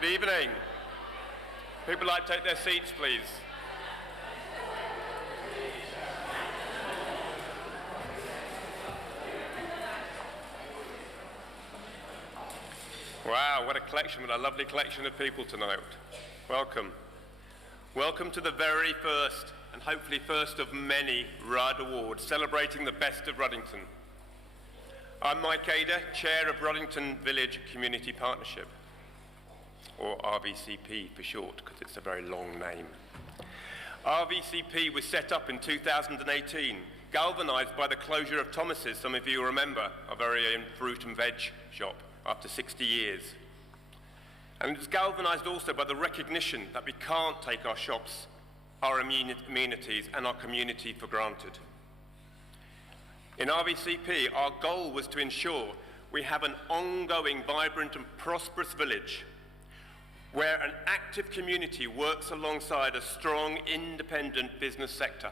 Good evening. People like to take their seats, please. Wow, what a collection, what a lovely collection of people tonight. Welcome. Welcome to the very first, and hopefully first of many, RUDD Awards, celebrating the best of Ruddington. I'm Mike Ada, Chair of Ruddington Village Community Partnership, or RVCP for short, because it's a very long name. RVCP was set up in 2018, galvanised by the closure of Thomas's, some of you remember, our very own fruit and veg shop, after 60 years. And it's galvanised also by the recognition that we can't take our shops, our amenities and our community for granted. In RVCP, our goal was to ensure we have an ongoing, vibrant and prosperous village where an active community works alongside a strong, independent business sector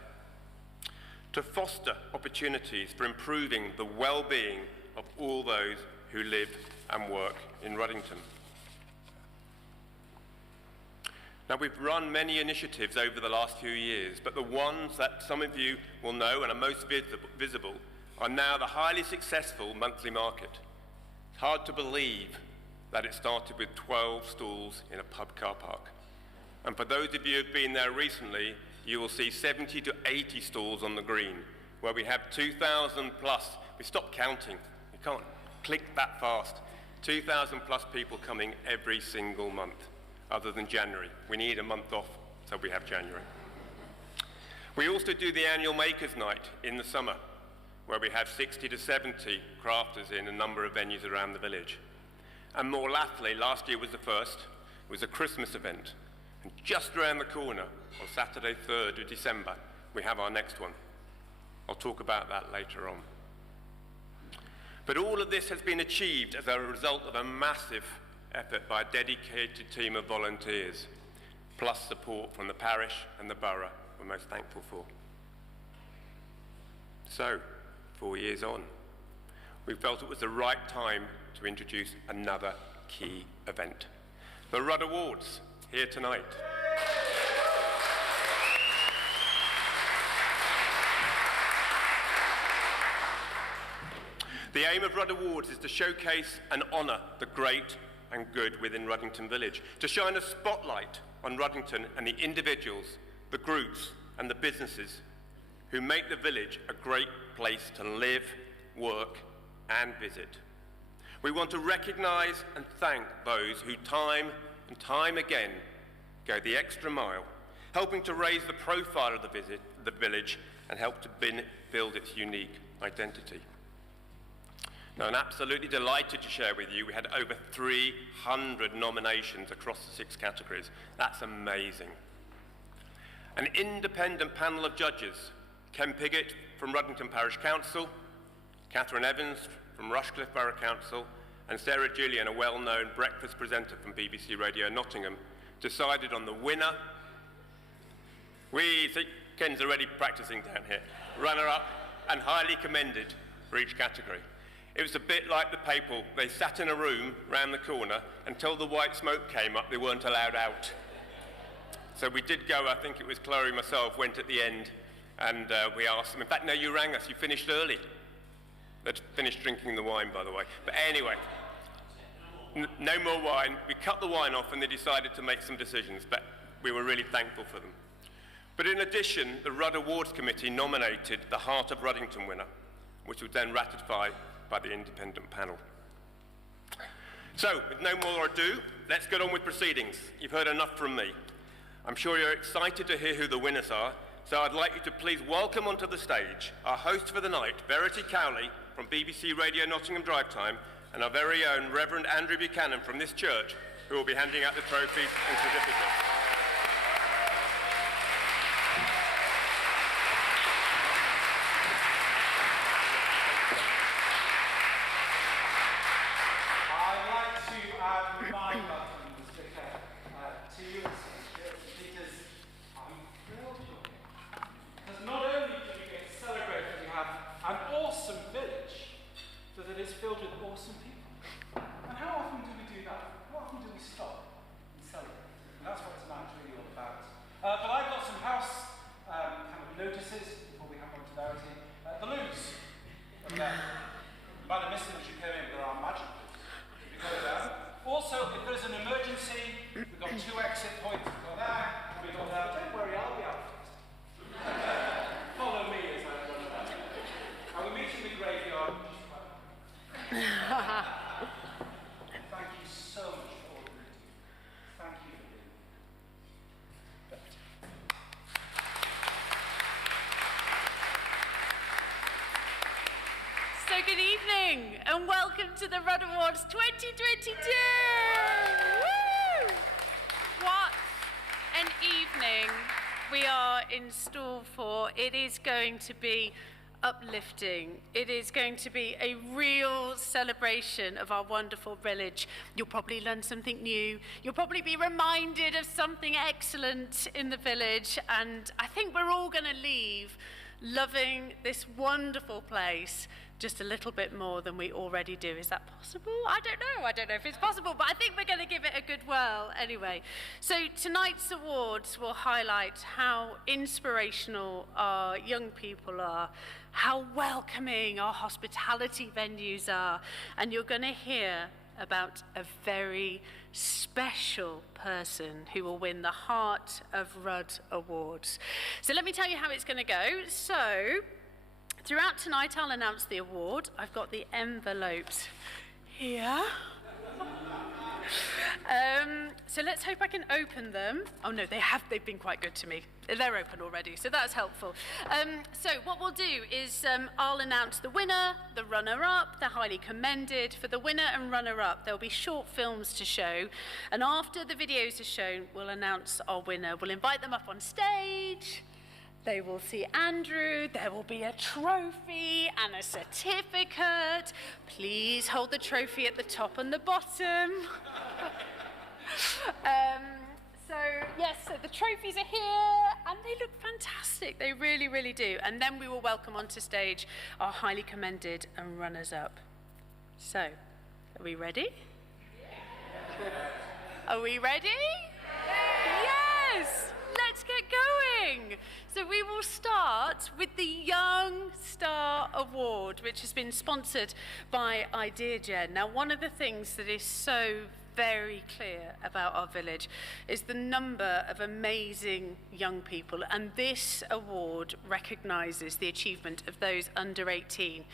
to foster opportunities for improving the well-being of all those who live and work in Ruddington. Now, we've run many initiatives over the last few years, but the ones that some of you will know and are most visible are now the highly successful monthly market. It's hard to believe that it started with 12 stalls in a pub car park. And for those of you who have been there recently, you will see 70 to 80 stalls on the green, where we have 2,000 plus. We stopped counting. You can't click that fast. 2,000 plus people coming every single month, other than January. We need a month off, so we have January. We also do the annual Makers Night in the summer, where we have 60 to 70 crafters in a number of venues around the village. And more latterly, last year was the first, it was a Christmas event. And just around the corner, on Saturday 3rd of December, we have our next one. I'll talk about that later on. But all of this has been achieved as a result of a massive effort by a dedicated team of volunteers, plus support from the parish and the borough we're most thankful for. So, 4 years on, we felt it was the right time to introduce another key event. The RUDD Awards, here tonight. The aim of RUDD Awards is to showcase and honour the great and good within Ruddington Village, to shine a spotlight on Ruddington and the individuals, the groups and the businesses who make the village a great place to live, work and visit. We want to recognise and thank those who time and time again go the extra mile, helping to raise the profile of the village and help to build its unique identity. Now, I'm absolutely delighted to share with you, we had over 300 nominations across the 6 categories. That's amazing. An independent panel of judges, Ken Piggott from Ruddington Parish Council, Catherine Evans from Rushcliffe Borough Council, and Sarah Julian, a well-known breakfast presenter from BBC Radio Nottingham, decided on the winner. We see Ken's already practicing down here. Runner-up and highly commended for each category. It was a bit like the Papal. They sat in a room round the corner until the white smoke came up. They weren't allowed out. So we did go, I think it was Chloe and myself, went at the end, and we asked them. In fact, no, you rang us. You finished early. They'd finished drinking the wine, by the way. But anyway, no more wine. We cut the wine off, and they decided to make some decisions, but we were really thankful for them. But in addition, the RUDD Awards Committee nominated the Heart of Ruddington winner, which was then ratified by the independent panel. So, with no more ado, let's get on with proceedings. You've heard enough from me. I'm sure you're excited to hear who the winners are, so I'd like you to please welcome onto the stage our host for the night, Verity Cowley from BBC Radio Nottingham Drive Time, and our very own Reverend Andrew Buchanan from this church, who will be handing out the trophies and certificates. Filled with awesome people. And how often do we do that? How often do we stop and welcome to the RUDD Awards 2022! What an evening we are in store for. It is going to be uplifting. It is going to be a real celebration of our wonderful village. You'll probably learn something new. You'll probably be reminded of something excellent in the village, and I think we're all going to leave loving this wonderful place just a little bit more than we already do. Is that possible? I don't know if it's possible, but I think we're going to give it a good whirl anyway. So tonight's awards will highlight how inspirational our young people are, how welcoming our hospitality venues are, and you're going to hear about a very special person who will win the Heart of RUDD Awards. So let me tell you how it's going to go. So throughout tonight, I'll announce the award. I've got the envelopes here. So let's hope I can open them. Oh no, they've been quite good to me. They're open already, so that's helpful. So what we'll do is I'll announce the winner, the runner-up, the highly commended. For the winner and runner-up, there'll be short films to show, and after the videos are shown, we'll announce our winner. We'll invite them up on stage. They will see Andrew, there will be a trophy and a certificate. Please hold the trophy at the top and the bottom. So the trophies are here, and they look fantastic. They really, really do. And then we will welcome onto stage our highly commended and runners-up. So, are we ready? Are we ready? Yes! Let's get going. So we will start with the Young Star Award, which has been sponsored by IdeaGen. Now, one of the things that is so very clear about our village is the number of amazing young people, and this award recognises the achievement of those under 18,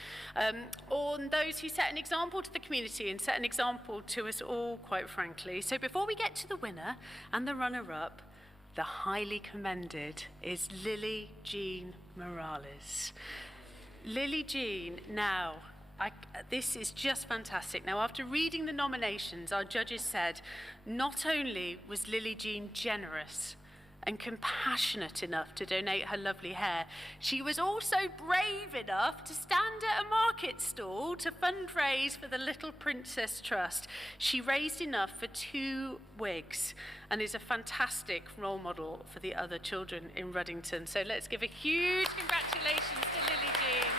or those who set an example to the community and set an example to us all, quite frankly. So before we get to the winner and the runner-up, the highly commended is Lily Jean Morales. Lily Jean, now, this is just fantastic. Now, after reading the nominations, our judges said, not only was Lily Jean generous and compassionate enough to donate her lovely hair, she was also brave enough to stand at a market stall to fundraise for the Little Princess Trust. She raised enough for 2 wigs and is a fantastic role model for the other children in Ruddington. So let's give a huge congratulations to Lily Jean.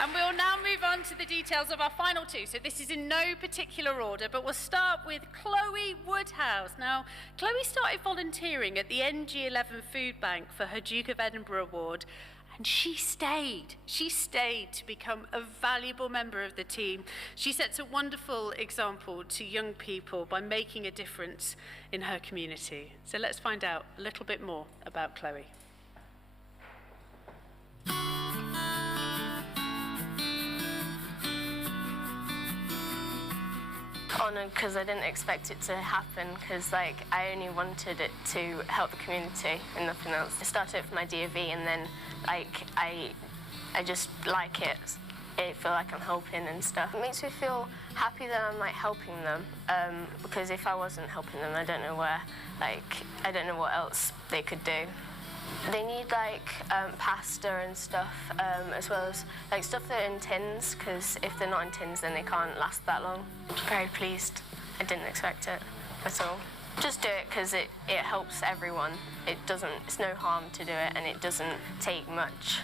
And we'll now move on to the details of our final 2. So this is in no particular order, but we'll start with Chloe Woodhouse. Now, Chloe started volunteering at the NG11 Food Bank for her Duke of Edinburgh Award, and she stayed. She stayed to become a valuable member of the team. She sets a wonderful example to young people by making a difference in her community. So let's find out a little bit more about Chloe. Honoured because I didn't expect it to happen, because I only wanted it to help the community and nothing else. I started it for my DOV, and then I just like it. I feel like I'm helping and stuff. It makes me feel happy that I'm helping them, because if I wasn't helping them, I don't know where, I don't know what else they could do. They need pasta and stuff, as well as stuff that are in tins, because if they're not in tins, then they can't last that long. Very pleased. I didn't expect it at all. Just do it because it helps everyone. It's no harm to do it, and it doesn't take much.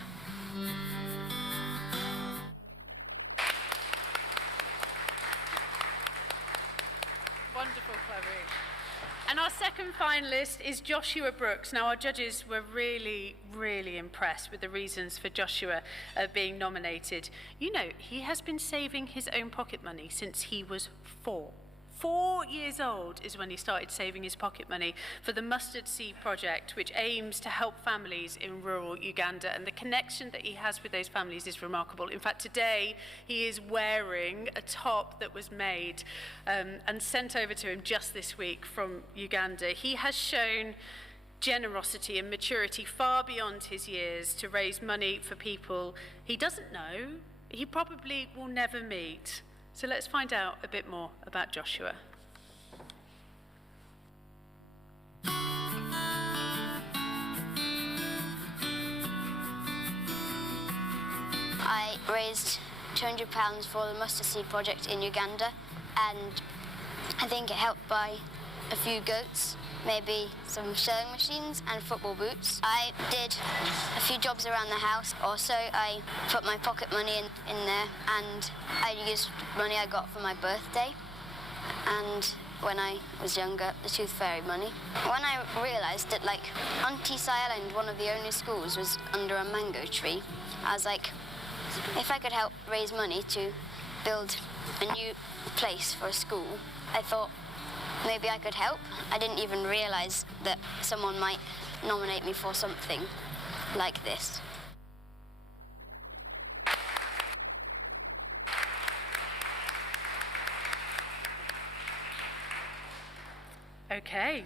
And our second finalist is Joshua Brooks. Now, our judges were really, really impressed with the reasons for Joshua being nominated. You know, he has been saving his own pocket money since he was 4. 4 years old is when he started saving his pocket money for the Mustard Seed Project, which aims to help families in rural Uganda. And the connection that he has with those families is remarkable. In fact, today he is wearing a top that was made and sent over to him just this week from Uganda. He has shown generosity and maturity far beyond his years to raise money for people he doesn't know, he probably will never meet. So let's find out a bit more about Joshua. I raised £200 for the mustard seed project in Uganda, and I think it helped buy a few goats, maybe some sewing machines and football boots. I did a few jobs around the house. Also, I put my pocket money in there, and I used money I got for my birthday and when I was younger, the Tooth Fairy money. When I realised that, like, on Teesside Island, one of the only schools was under a mango tree, I was like, if I could help raise money to build a new place for a school, I thought maybe I could help. I didn't even realise that someone might nominate me for something like this. Okay,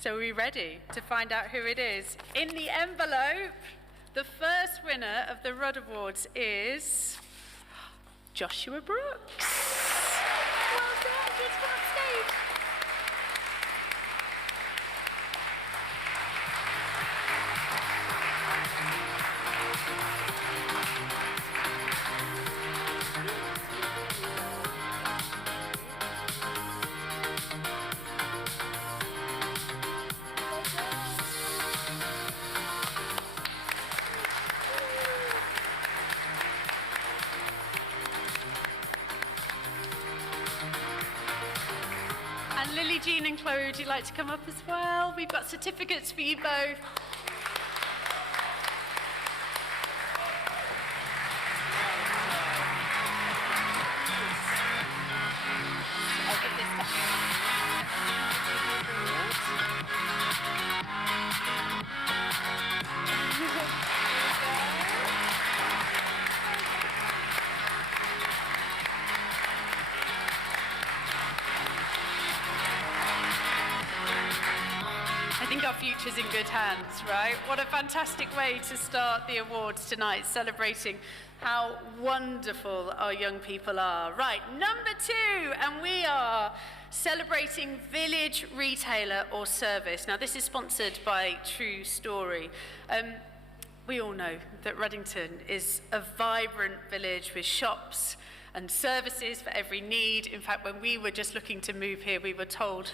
so are we ready to find out who it is? In the envelope, the first winner of the RUDD Awards is Joshua Brooks. Welcome, please come on stage. Jean and Chloe, would you like to come up as well? We've got certificates for you both. Our future's in good hands, right? What a fantastic way to start the awards tonight, celebrating how wonderful our young people are. Right, number 2, and we are celebrating Village Retailer or Service. Now, this is sponsored by True Story. We all know that Ruddington is a vibrant village with shops and services for every need. In fact, when we were just looking to move here, we were told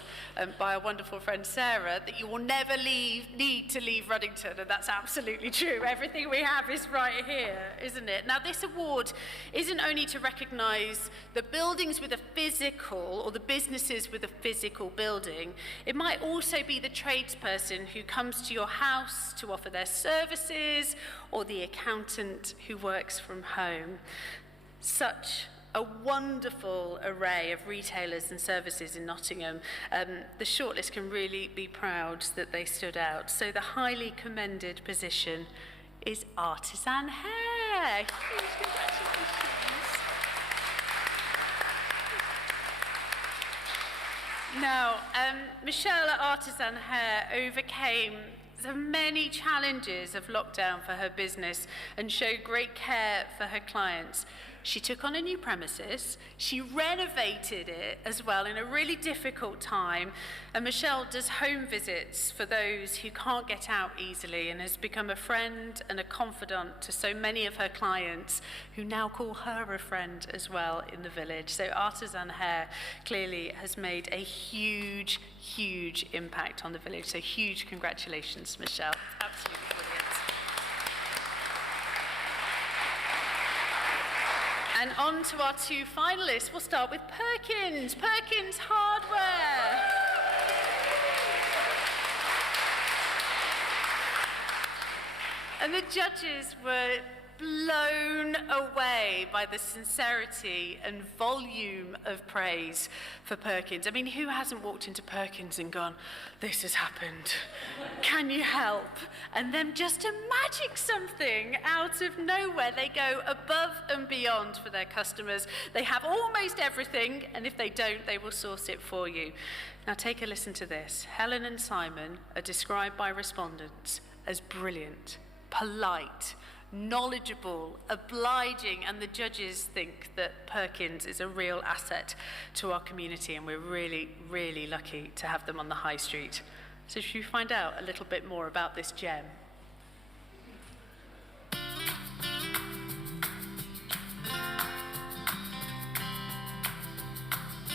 by a wonderful friend, Sarah, that you will never need to leave Ruddington, and that's absolutely true. Everything we have is right here, isn't it? Now, this award isn't only to recognise the buildings with a physical, or the businesses with a physical building. It might also be the tradesperson who comes to your house to offer their services, or the accountant who works from home. Such a wonderful array of retailers and services in Nottingham. The shortlist can really be proud that they stood out. So the highly commended position is Artisan Hair. Now, Michelle at Artisan Hair overcame the many challenges of lockdown for her business and showed great care for her clients. She took on a new premises, she renovated it as well in a really difficult time, and Michelle does home visits for those who can't get out easily and has become a friend and a confidant to so many of her clients who now call her a friend as well in the village. So Artisan Hair clearly has made a huge, huge impact on the village. So huge congratulations, Michelle. Absolutely brilliant. And on to our 2 finalists. We'll start with Perkins. Perkins Hardware. And the judges were blown away by the sincerity and volume of praise for Perkins. I mean, who hasn't walked into Perkins and gone, this has happened, can you help? And then just to magic something out of nowhere. They go above and beyond for their customers. They have almost everything, and if they don't, they will source it for you. Now take a listen to this. Helen and Simon are described by respondents as brilliant, polite, knowledgeable, obliging, and the judges think that Perkins is a real asset to our community, and we're really, really lucky to have them on the high street. So should we find out a little bit more about this gem?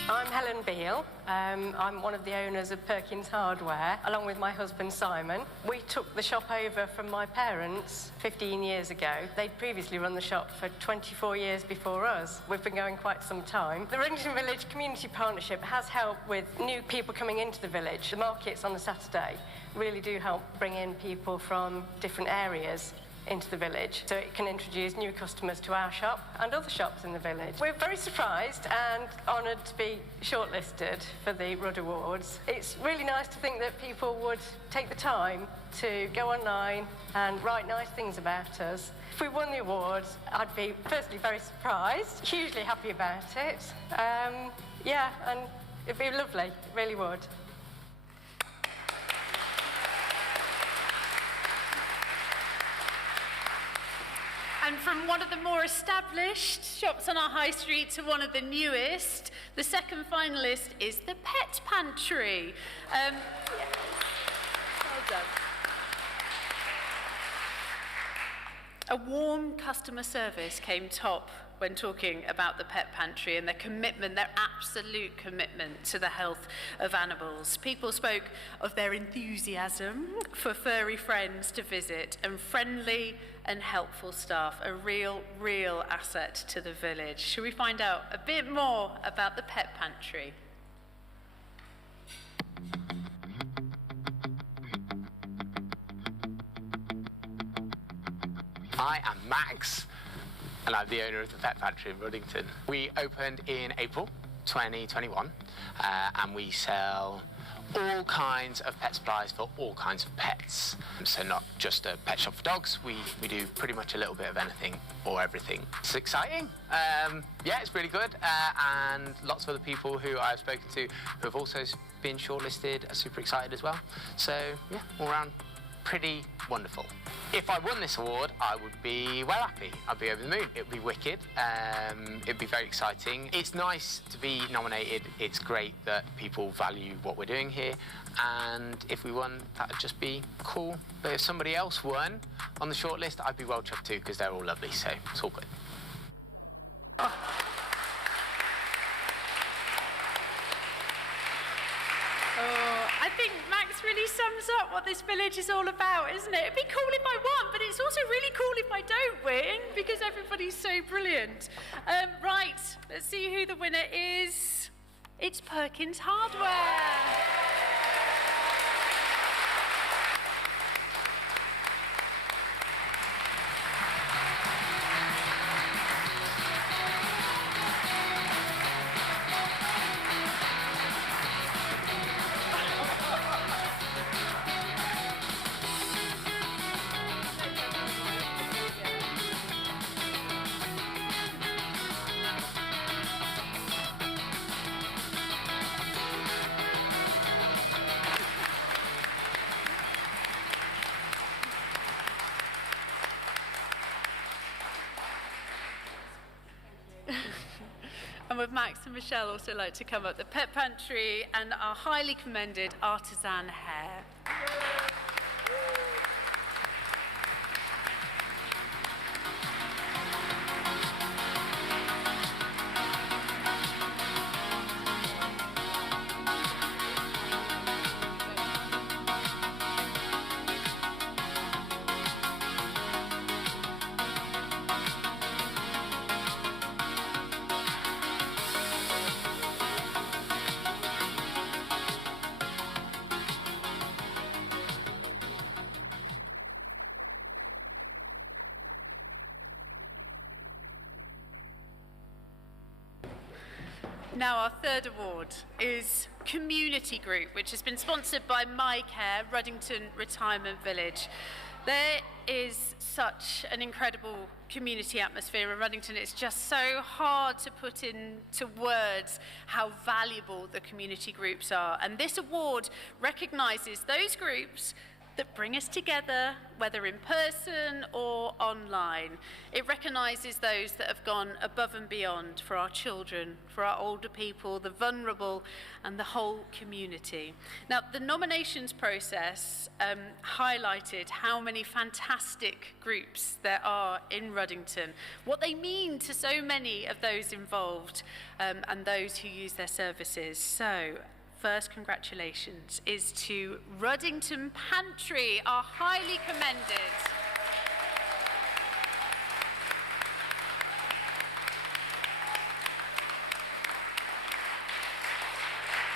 I'm Helen Beale. I'm one of the owners of Perkins Hardware, along with my husband Simon. We took the shop over from my parents 15 years ago. They'd previously run the shop for 24 years before us. We've been going quite some time. The Redington Village Community Partnership has helped with new people coming into the village. The markets on a Saturday really do help bring in people from different areas into the village, so it can introduce new customers to our shop and other shops in the village. We're very surprised and honoured to be shortlisted for the RUDD Awards. It's really nice to think that people would take the time to go online and write nice things about us. If we won the awards, I'd be personally very surprised, hugely happy about it. Yeah, and it'd be lovely, it really would. And from one of the more established shops on our high street to one of the newest, the second finalist is the Pet Pantry. A warm customer service came top when talking about the Pet Pantry and their commitment, their absolute commitment to the health of animals. People spoke of their enthusiasm for furry friends to visit, and friendly and helpful staff, a real asset to the village. Should we find out a bit more about the Pet Pantry? I am Max, and I'm the owner of the Pet Pantry in Ruddington. We opened in April 2021, and we sell all kinds of pet supplies for all kinds of pets. So not just a pet shop for dogs, we do pretty much a little bit of anything or everything. It's exciting. Yeah, it's really good, and lots of other people who I've spoken to who have also been shortlisted are super excited as well. So yeah, all around pretty wonderful. If I won this award, I would be well happy. I'd be over the moon. It would be wicked. It'd be very exciting. It's nice to be nominated. It's great that people value what we're doing here. And if we won, that would just be cool. But if somebody else won on the shortlist, I'd be well chuffed too, because they're all lovely, so it's all good. I think Max really sums up what this village is all about, isn't it? It'd be cool if I won, but it's also really cool if I don't win, because everybody's so brilliant. Right, let's see who the winner is. It's Perkins Hardware. And would Max and Michelle also like to come up? The Pet Pantry and our highly commended artisan hair. Now, our third award is Community Group, which has been sponsored by My Care, Ruddington Retirement Village. There is such an incredible community atmosphere in Ruddington. It's just so hard to put into words how valuable the community groups are. And this award recognises those groups that bring us together, whether in person or online. It recognises those that have gone above and beyond for our children, for our older people, the vulnerable, and the whole community. Now, the nominations process highlighted how many fantastic groups there are in Ruddington, what they mean to so many of those involved and those who use their services. So, first congratulations is to Ruddington Pantry, our highly commended.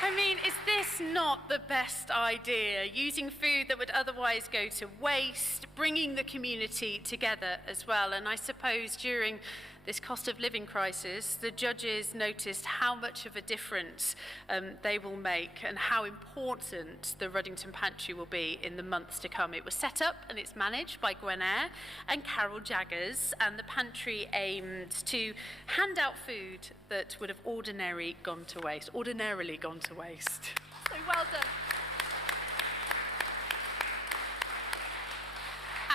I mean, is this not the best idea? Using food that would otherwise go to waste, bringing the community together as well. And I suppose during this cost of living crisis, the judges noticed how much of a difference they will make and how important the Ruddington Pantry will be in the months to come. It was set up and it's managed by Gwen Eyre and Carol Jaggers, and the pantry aimed to hand out food that would have ordinarily gone to waste. So well done.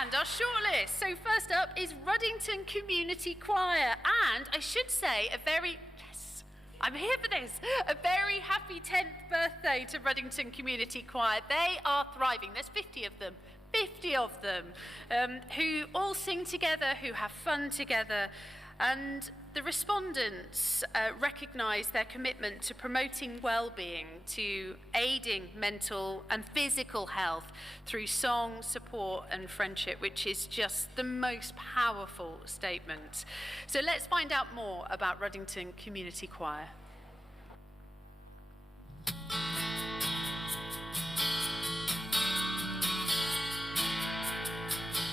And our shortlist. So first up is Ruddington Community Choir, and I should say I'm here for this, a very happy 10th birthday to Ruddington Community Choir. They are thriving. There's 50 of them, who all sing together, who have fun together. And the respondents recognise their commitment to promoting well-being, to aiding mental and physical health through song, support and friendship, which is just the most powerful statement. So let's find out more about Ruddington Community Choir.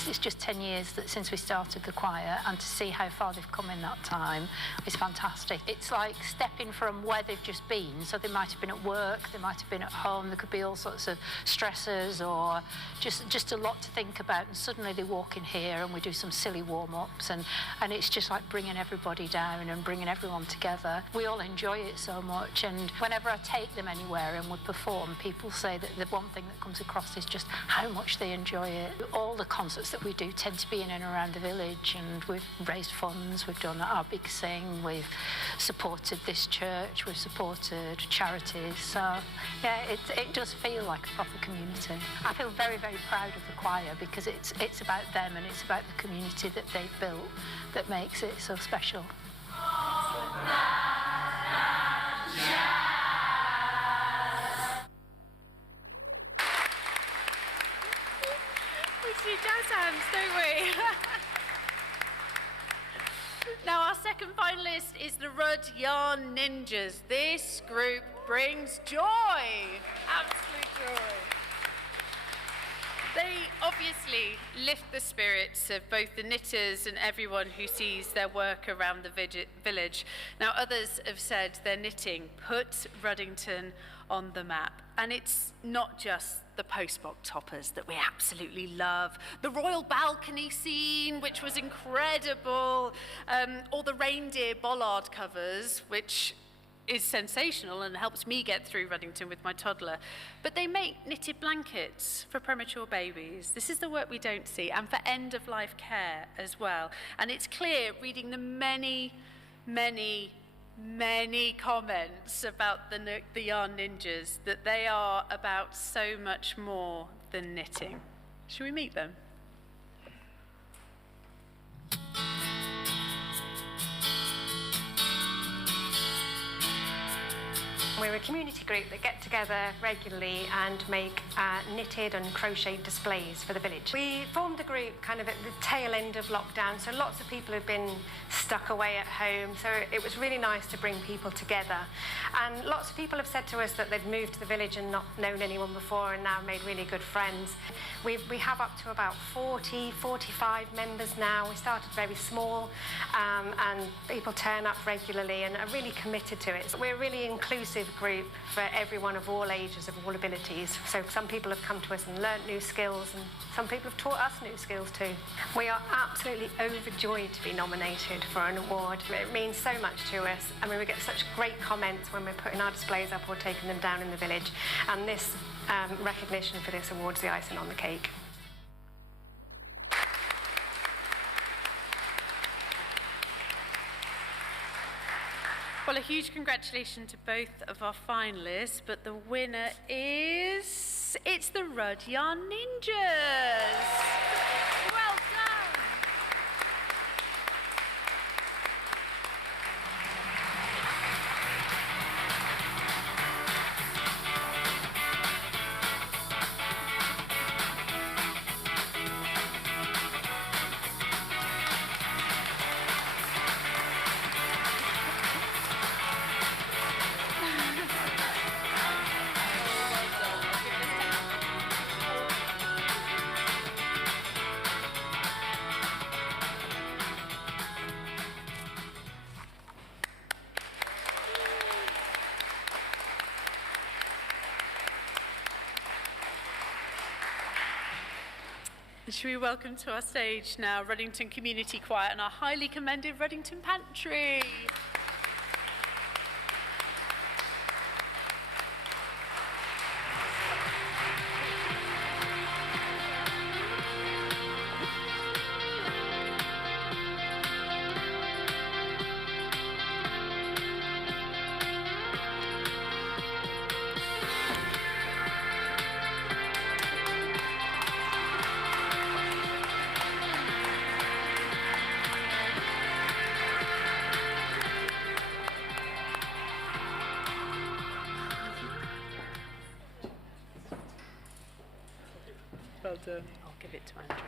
It's just 10 years since we started the choir, and to see how far they've come in that time is fantastic. It's like stepping from where they've just been. So they might have been at work, they might have been at home, there could be all sorts of stressors or just a lot to think about, and suddenly they walk in here and we do some silly warm-ups, and it's just like bringing everybody down and bringing everyone together. We all enjoy it so much, and whenever I take them anywhere and we perform, people say that the one thing that comes across is just how much they enjoy it. All the concerts that we do tend to be in and around the village, and we've raised funds, we've done our big sing, we've supported this church, we've supported charities. So yeah, it does feel like a proper community. I feel very, very proud of the choir because it's about them and it's about the community that they've built that makes it so special. Now, our second finalist is the RUDD Yarn Ninjas. This group brings joy, absolute joy. They obviously lift the spirits of both the knitters and everyone who sees their work around the village. Now, others have said their knitting put Ruddington on the map. And it's not just the postbox toppers that we absolutely love. The royal balcony scene, which was incredible, or the reindeer bollard covers, which is sensational and helps me get through Ruddington with my toddler. But they make knitted blankets for premature babies. This is the work we don't see, and for end-of-life care as well. And it's clear, reading the many comments about the Yarn Ninjas, that they are about so much more than knitting. Shall we meet them? We're we're a community group that get together regularly and make knitted and crocheted displays for the village. We formed the group kind of at the tail end of lockdown, so lots of people have been stuck away at home, so it was really nice to bring people together. And lots of people have said to us that they've moved to the village and not known anyone before and now made really good friends. We have up to about 40, 45 members now. We started very small, and people turn up regularly and are really committed to it. So we're a really inclusive group for everyone of all ages, of all abilities. So some people have come to us and learnt new skills, and some people have taught us new skills too. We are absolutely overjoyed to be nominated for an award. It means so much to us. I mean, we get such great comments when we're putting our displays up or taking them down in the village, and this recognition for this award's the icing on the cake. Well, a huge congratulations to both of our finalists, but the winner is... it's the RUDD Yarn Ninjas! Well done! Should we welcome to our stage now Ruddington Community Choir and our highly commended Ruddington Pantry. Well done. I'll give it to Andrew.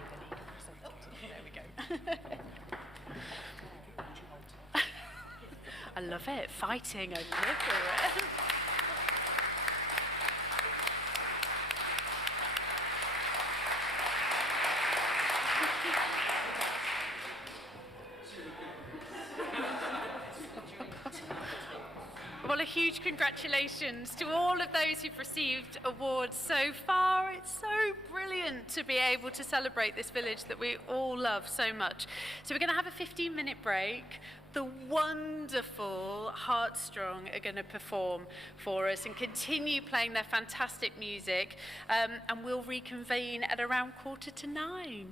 There we go. I love it. Fighting. I live for it. Well, a huge congratulations to all of those who've received awards so far. It's so brilliant to be able to celebrate this village that we all love so much. So we're going to have a 15-minute break. The wonderful Heartstrong are going to perform for us and continue playing their fantastic music, and we'll reconvene at around 8:45.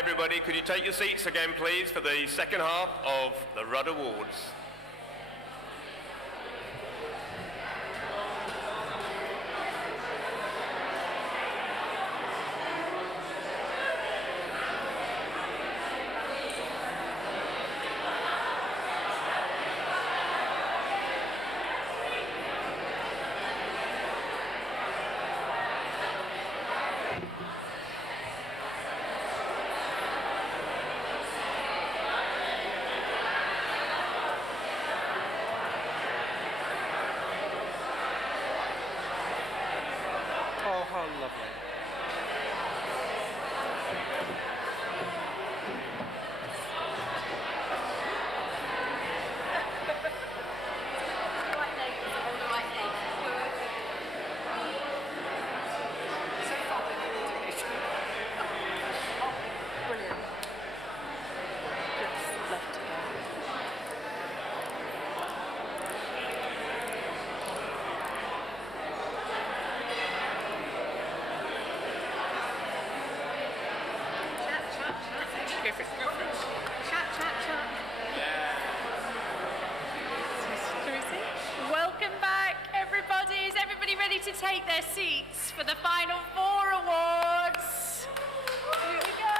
everybody, could you take your seats again, please, for the second half of the RUDD Awards. Welcome back, everybody. Is everybody ready to take their seats for the final 4 awards? Here we go.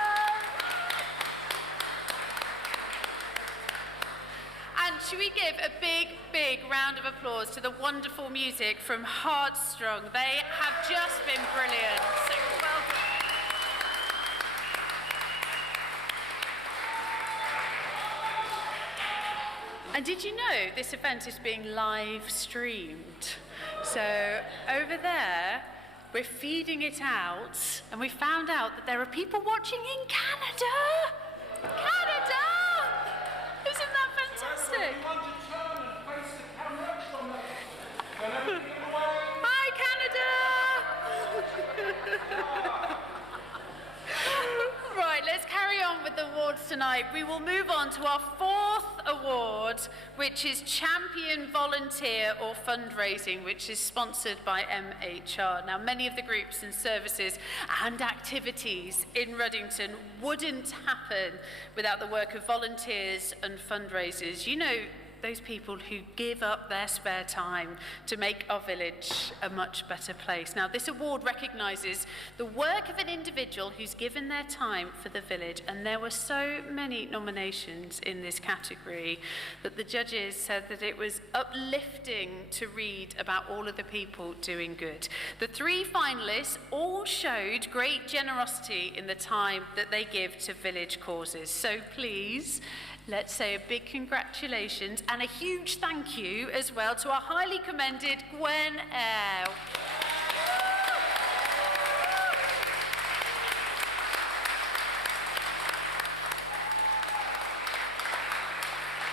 And should we give a big, big round of applause to the wonderful music from Hardstrung? They have just been brilliant. So welcome. And did you know this event is being live streamed? So over there, we're feeding it out, and we found out that there are people watching in Canada! Canada! Isn't that fantastic? Hi, Canada! Right, let's carry on with the awards tonight. We will move on to our 4th award, which is Champion Volunteer or Fundraising, which is sponsored by MHR. Now, many of the groups and services and activities in Ruddington wouldn't happen without the work of volunteers and fundraisers. You know, those people who give up their spare time to make our village a much better place. Now, this award recognises the work of an individual who's given their time for the village, and there were so many nominations in this category that the judges said that it was uplifting to read about all of the people doing good. The 3 finalists all showed great generosity in the time that they give to village causes. So please, let's say a big congratulations and a huge thank you as well to our highly commended Gwen Eyre.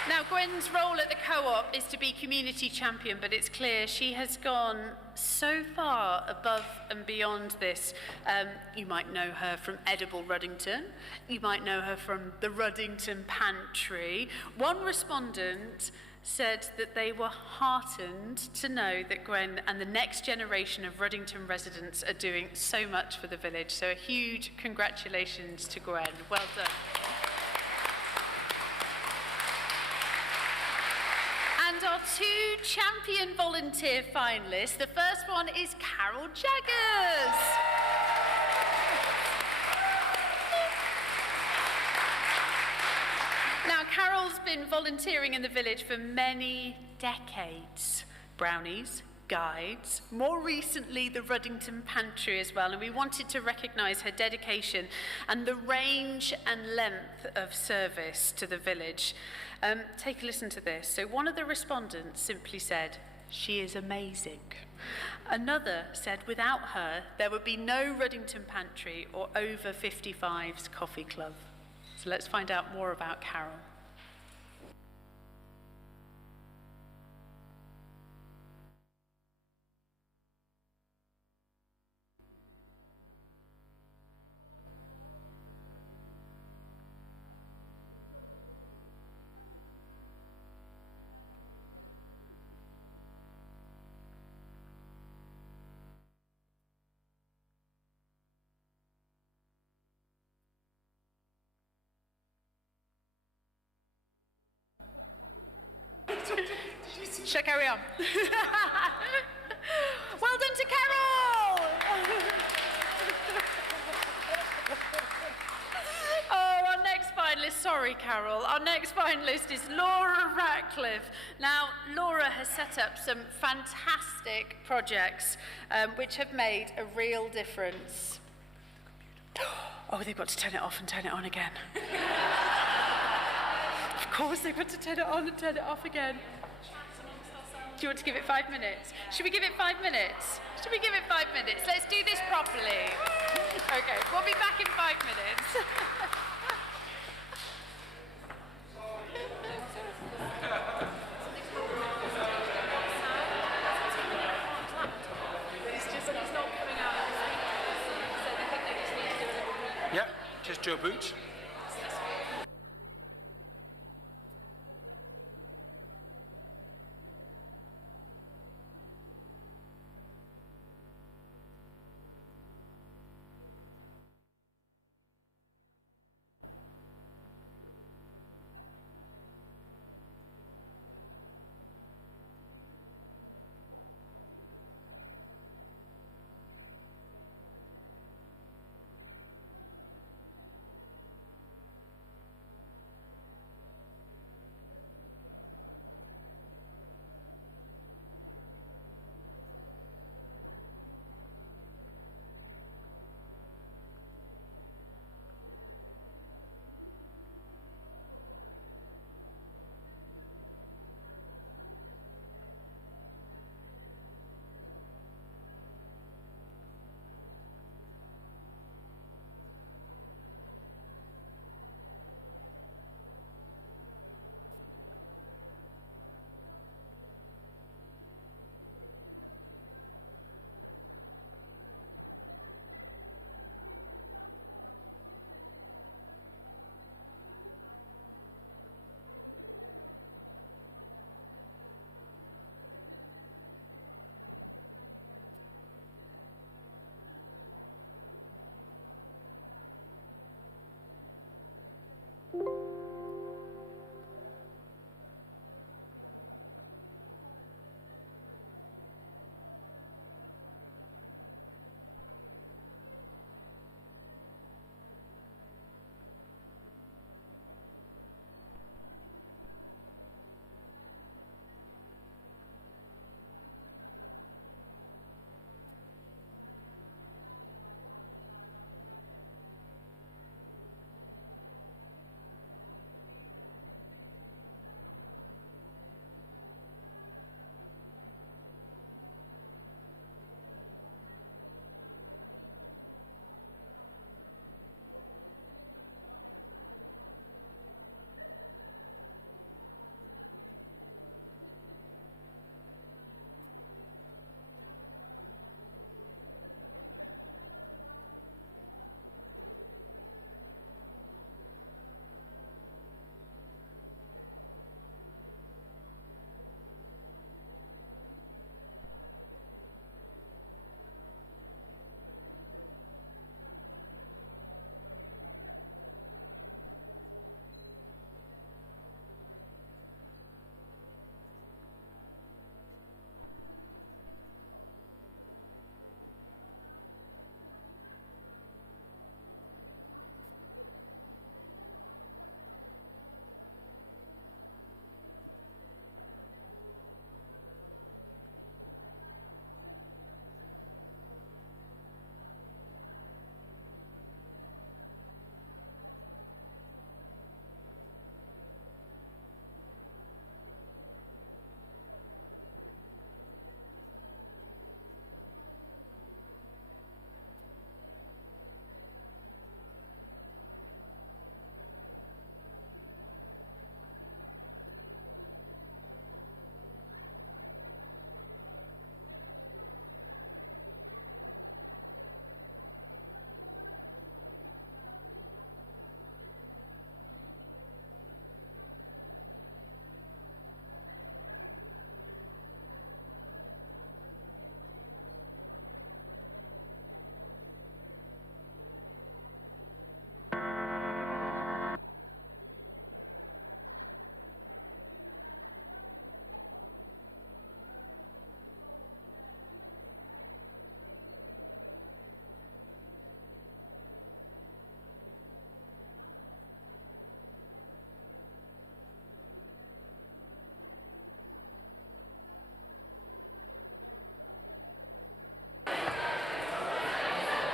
Now, Gwen's role at the co-op is to be community champion, but it's clear she has gone so far above and beyond this. You might know her from Edible Ruddington. You might know her from the Ruddington Pantry. One respondent said that they were heartened to know that Gwen and the next generation of Ruddington residents are doing so much for the village. So a huge congratulations to Gwen. Well done. And our 2 champion volunteer finalists. The first one is Carol Jaggers. Now, Carol's been volunteering in the village for many decades. Brownies, guides, more recently the Ruddington Pantry as well, and we wanted to recognise her dedication and the range and length of service to the village. Take a listen to this. So one of the respondents simply said, "She is amazing." Another said without her, there would be no Ruddington Pantry or over 55's coffee club. So let's find out more about Carol. Shall I carry on? Well done to Carol! Oh, our next finalist, sorry Carol, our next finalist is Laura Ratcliffe. Now, Laura has set up some fantastic projects which have made a real difference. Oh, they've got to turn it off and turn it on again. Of course, they've got to turn it on and turn it off again. Do you want to give it 5 minutes? Should we give it 5 minutes? Should we give it 5 minutes? Let's do this properly. Okay, we'll be back in 5 minutes. Yeah, just do a boot.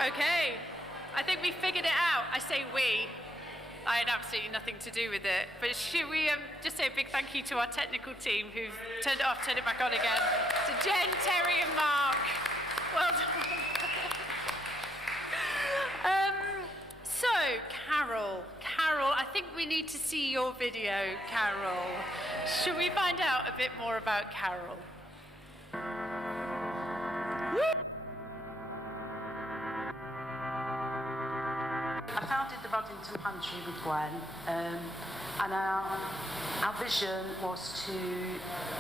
Okay, I think we figured it out. I say we. I had absolutely nothing to do with it. But should we just say a big thank you to our technical team who've turned it off, turned it back on again. To Jen, Terry and Mark. Well done. So, Carol, I think we need to see your video, Carol. Should we find out a bit more about Carol? I founded the Ruddington Pantry with Gwen, and our vision was to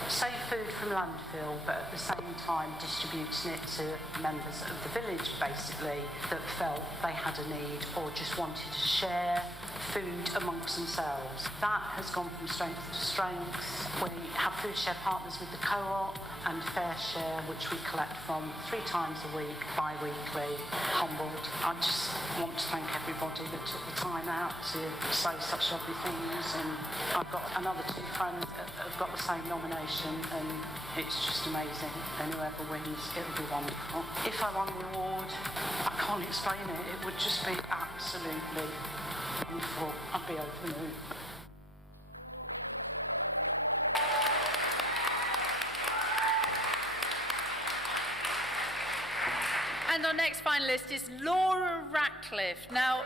save food from landfill, but at the same time distributing it to members of the village, basically, that felt they had a need or just wanted to share food amongst themselves. That has gone from strength to strength. We have food share partners with the co-op and Fair Share, which we collect from 3 times a week, bi-weekly, humbled. I just want to thank everybody that took the time out to say such lovely things, and I've got another 2 friends that have got the same nomination, and it's just amazing, and whoever wins, it'll be wonderful. If I won the award, I can't explain it, it would just be absolutely wonderful. I'd be over the moon. And our next finalist is Laura Ratcliffe. Now,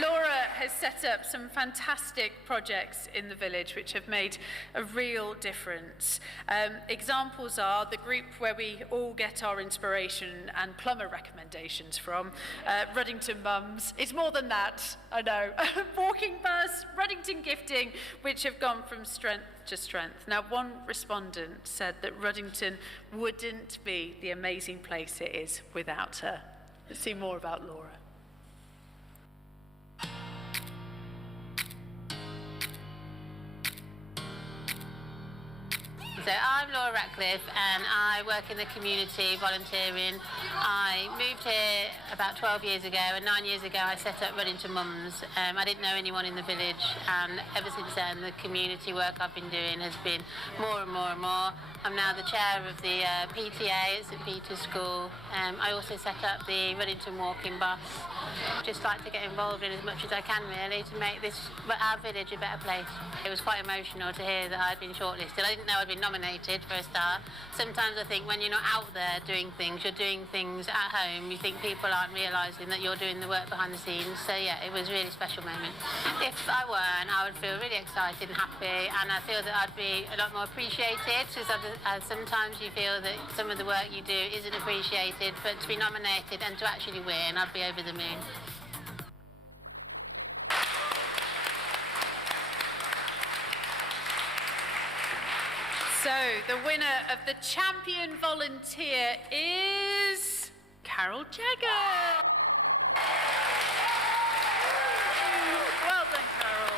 Laura has set up some fantastic projects in the village which have made a real difference. Examples are the group where we all get our inspiration and plumber recommendations from, Ruddington Mums. It's more than that, I know. Walking Bus, Ruddington Gifting, which have gone from strength to strength. Now, one respondent said that Ruddington wouldn't be the amazing place it is without her. Let's see more about Laura. So I'm Laura Ratcliffe and I work in the community volunteering. I moved here about 12 years ago, and 9 years ago I set up Ruddington Mums. I didn't know anyone in the village, and ever since then the community work I've been doing has been more and more and more. I'm now the chair of the PTA at St Peter's School. I also set up the Ruddington Walking Bus. Just like to get involved in as much as I can, really, to make our village a better place. It was quite emotional to hear that I'd been shortlisted. I didn't know I'd been nominated for a start. Sometimes I think when you're not out there doing things, you're doing things at home, you think people aren't realising that you're doing the work behind the scenes. So yeah, it was a really special moment. If I won, I would feel really excited and happy, and I feel that I'd be a lot more appreciated, because sometimes you feel that some of the work you do isn't appreciated, but to be nominated and to actually win, I'd be over the moon. So, the winner of the champion volunteer is Carol Jagger. Well done, Carol.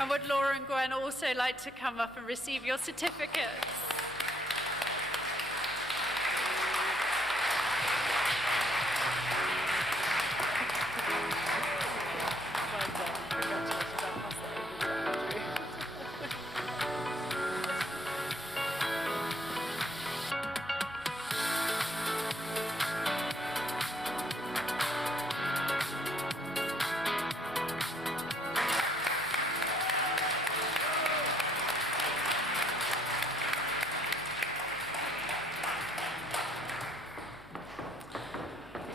And would Laura and Gwen also like to come up and receive your certificates?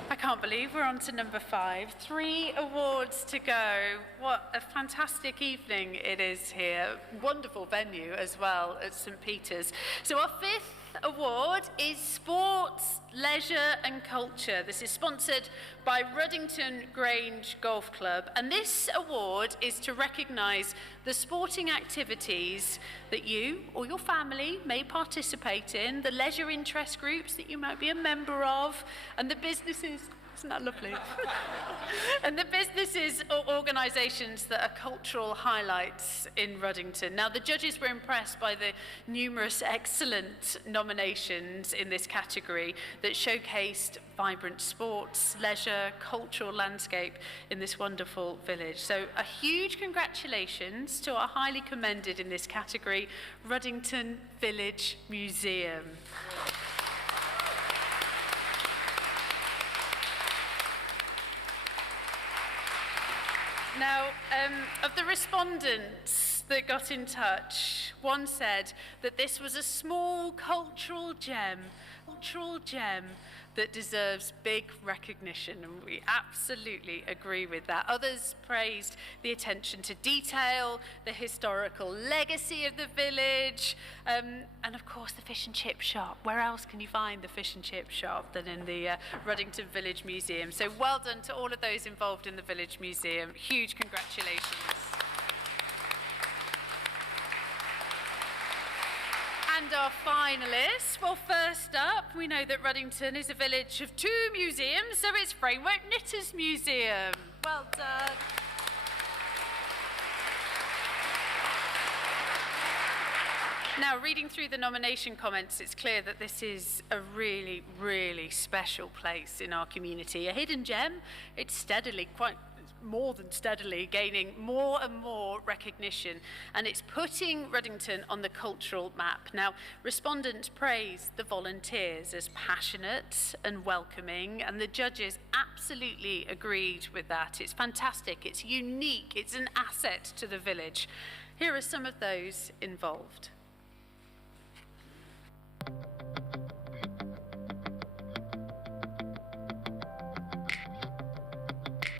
I can't believe we're on to number 5. 3 awards to go. What a fantastic evening it is here. Wonderful venue as well at St Peter's. So our 5th award is Sports, Leisure and Culture. This is sponsored by Ruddington Grange Golf Club, and this award is to recognise the sporting activities that you or your family may participate in, the leisure interest groups that you might be a member of, and the businesses Isn't that lovely? And the businesses or organisations that are cultural highlights in Ruddington. Now, the judges were impressed by the numerous excellent nominations in this category that showcased vibrant sports, leisure, cultural landscape in this wonderful village. So a huge congratulations to our highly commended in this category, Ruddington Village Museum. Now, of the respondents that got in touch, one said that this was a small cultural gem that deserves big recognition, and we absolutely agree with that. Others praised the attention to detail, the historical legacy of the village, and of course the fish and chip shop. Where else can you find the fish and chip shop than in the Ruddington Village Museum? So well done to all of those involved in the Village Museum. Huge congratulations. And our finalists, well, first up, we know that Ruddington is a village of 2 museums, so it's Framework Knitters Museum. Well done. Now, reading through the nomination comments, it's clear that this is a really, really special place in our community. A hidden gem, it's steadily, quite more than steadily, gaining more and more recognition, and it's putting Ruddington on the cultural map. Now, respondents praised the volunteers as passionate and welcoming, and the judges absolutely agreed with that. It's fantastic, it's unique, it's an asset to the village. Here are some of those involved.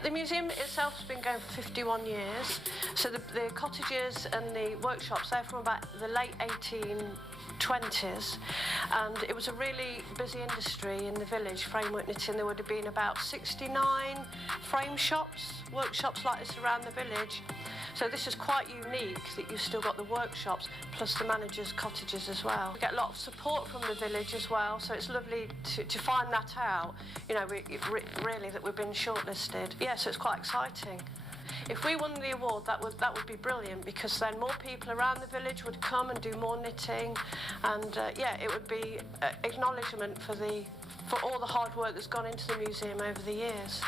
The museum itself has been going for 51 years, so the cottages and the workshops, they're from about the late 1820s, and it was a really busy industry in the village, framework knitting. There would have been about 69 frame shops, workshops like this around the village. So this is quite unique that you've still got the workshops plus the managers' cottages as well. We get a lot of support from the village as well, so it's lovely to find that out, you know, really that we've been shortlisted. Yeah, so it's quite exciting. If we won the award, that would be brilliant, because then more people around the village would come and do more knitting, and yeah, it would be acknowledgement for all the hard work that's gone into the museum over the years.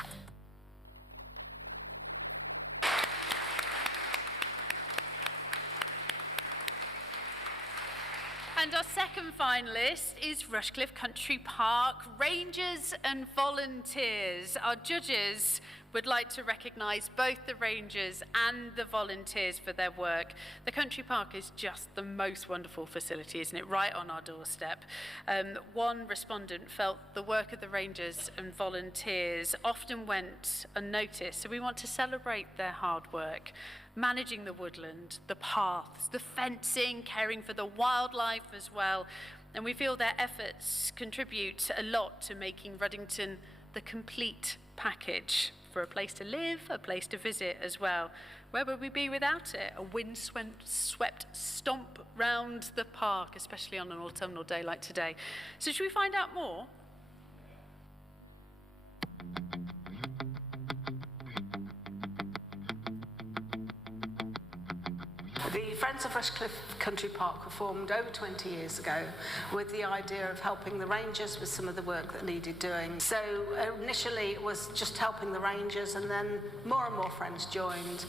And our second finalist is Rushcliffe Country Park Rangers and Volunteers. Our judges would like to recognise both the rangers and the volunteers for their work. The country park is just the most wonderful facility, isn't it? Right on our doorstep. One respondent felt the work of the rangers and volunteers often went unnoticed, so we want to celebrate their hard work. Managing the woodland, the paths, the fencing, caring for the wildlife as well. And we feel their efforts contribute a lot to making Ruddington the complete package for a place to live, a place to visit as well. Where would we be without it? A windswept stomp round the park, especially on an autumnal day like today. So should we find out more? The Friends of Rushcliffe Country Park were formed over 20 years ago with the idea of helping the rangers with some of the work that needed doing. So initially it was just helping the rangers, and then more and more friends joined.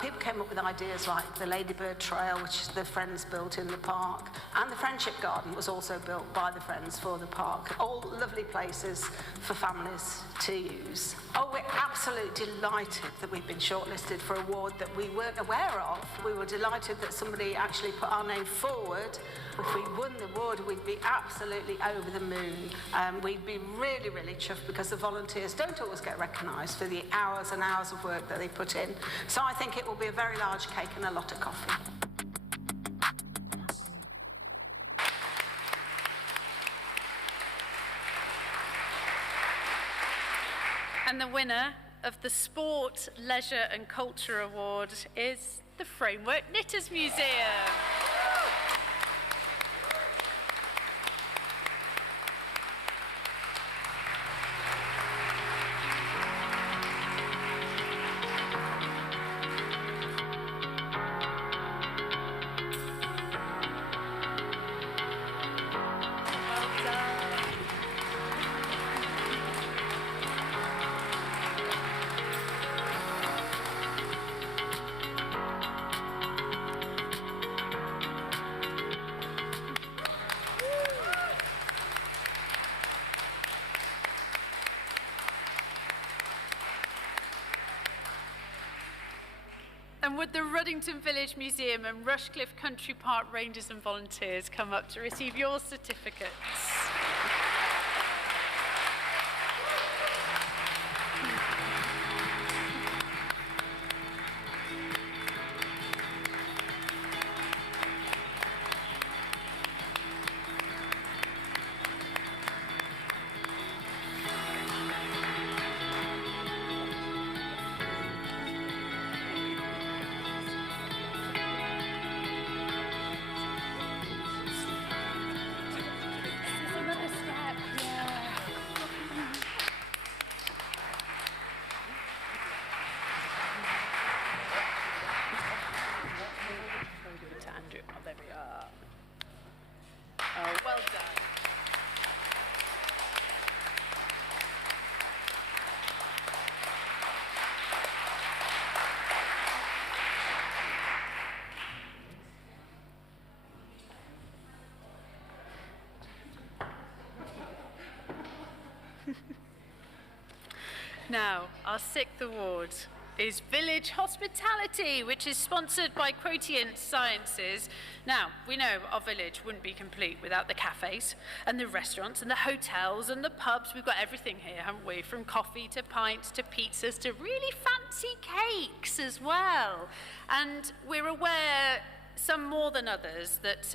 People came up with ideas like the Ladybird Trail, which the Friends built in the park, and the Friendship Garden was also built by the Friends for the park. All lovely places for families to use. Oh, we're absolutely delighted that we've been shortlisted for an award that we weren't aware of. We were delighted that somebody actually put our name forward. If we won the award, we'd be absolutely over the moon. We'd be really, really chuffed, because the volunteers don't always get recognised for the hours and hours of work that they put in. So I think it will be a very large cake and a lot of coffee. And the winner of the Sport, Leisure and Culture Award is the Framework Knitters Museum. would the Ruddington Village Museum and Rushcliffe Country Park Rangers and Volunteers come up to receive your certificates? Now, our 6th award is Village Hospitality, which is sponsored by Quotient Sciences. Now, we know our village wouldn't be complete without the cafes and the restaurants and the hotels and the pubs. We've got everything here, haven't we? From coffee to pints to pizzas to really fancy cakes as well. And we're aware, some more than others, that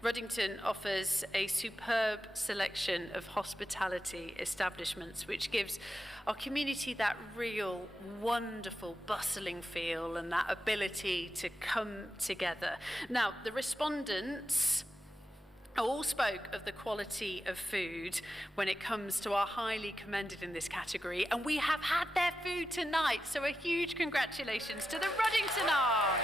Ruddington offers a superb selection of hospitality establishments, which gives our community that real, wonderful, bustling feel and that ability to come together. Now, the respondents all spoke of the quality of food when it comes to our highly commended in this category, and we have had their food tonight, so a huge congratulations to the Ruddington Arms.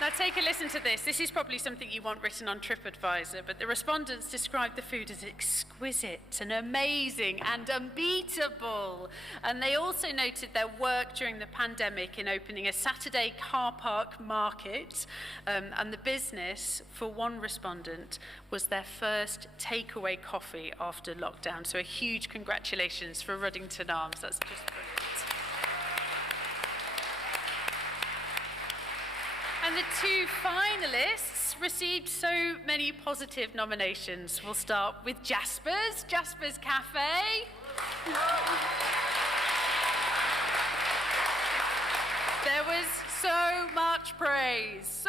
Now take a listen to this. This is probably something you want written on TripAdvisor, but the respondents described the food as exquisite and amazing and unbeatable. And they also noted their work during the pandemic in opening a Saturday car park market, and the business, for one respondent, was their first takeaway coffee after lockdown. So a huge congratulations for Ruddington Arms. That's just great. And the 2 finalists received so many positive nominations. We'll start with Jasper's Cafe. There was so much praise